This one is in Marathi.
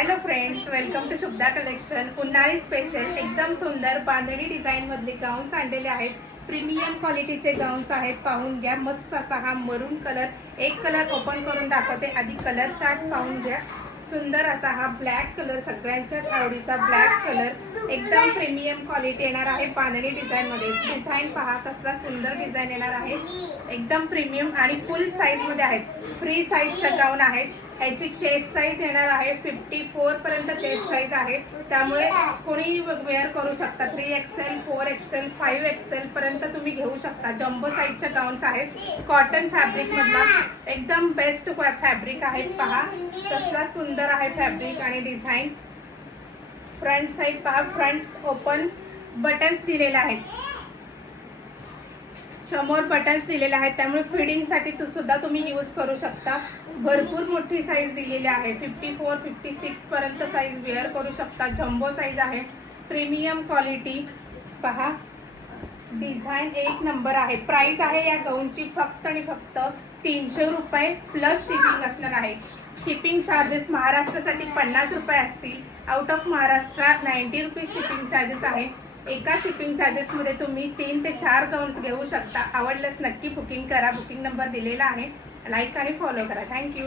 Hello friends, welcome to Shubhada collection. उन्हाळी स्पेशल एकदम सुंदर बांधणी डिझाईन मधले गाऊन्स आणलेले आहेत. प्रीमियम क्वालिटीचे गाऊन्स आहेत. पाहून घ्या. मस्त असा हा मरून कलर. एक कलर ओपन करून दाखवते. आधी कलर चार्ट पाहून घ्या. सुंदर असा हा ब्लॅक कलर, सगळ्यांच्याच आवडीचा ब्लॅक कलर. एकदम प्रीमियम क्वालिटी येणार आहे बांधणी डिझाईन मध्ये. डिझाईन पहा कसला सुंदर डिझाईन येणार आहे. एकदम प्रीमियम आणि फुल साईज मध्ये आहेत. फ्री साईजचा गाऊन आहेत. याची चेस्ट साईज येणार आहे 54 पर्यंत चेस्ट साईज आहे. त्यामुळे कोणी वेअर करू शकता. 3XL, 4XL, 5XL पर्यंत तुम्ही घेऊ शकता. जम्बो साईजचे गाऊन्स आहेत. कॉटन फॅब्रिक मधला एकदम बेस्ट फॅब्रिक आहे. पहा कसला सुंदर आहे फॅब्रिक आणि डिझाईन. फ्रंट साईड पहा, फ्रंट ओपन बटन्स दिलेले आहेत. समोर बटन्स दिलेले आहेत, त्यामुळे फिडिंग साठी सुद्धा तुम्ही यूज करू शकता. भरपूर मोठी साईज दिलेली आहे. 54, 56 पर्यंत साईज वेअर करू शकता. जम्बो साईज आहे. प्रीमियम क्वालिटी पहा. डिझाईन एक नंबर आहे. प्राइस आहे या गाऊनची फक्त आणि फक्त 300 रुपये प्लस शिपिंग असणार आहे. शिपिंग चार्जेस महाराष्ट्रासाठी 50 रुपये असतील. Out of Maharashtra 90 rupees shipping charges आहे. एका शिपिंग चार्जेस मध्ये तुम्ही 3 ते 4 गाऊन्स घेऊ शकता. आवडल्यास नक्की बुकिंग करा. बुकिंग नंबर दिलेला आहे. लाईक आणि फॉलो करा. थँक्यू.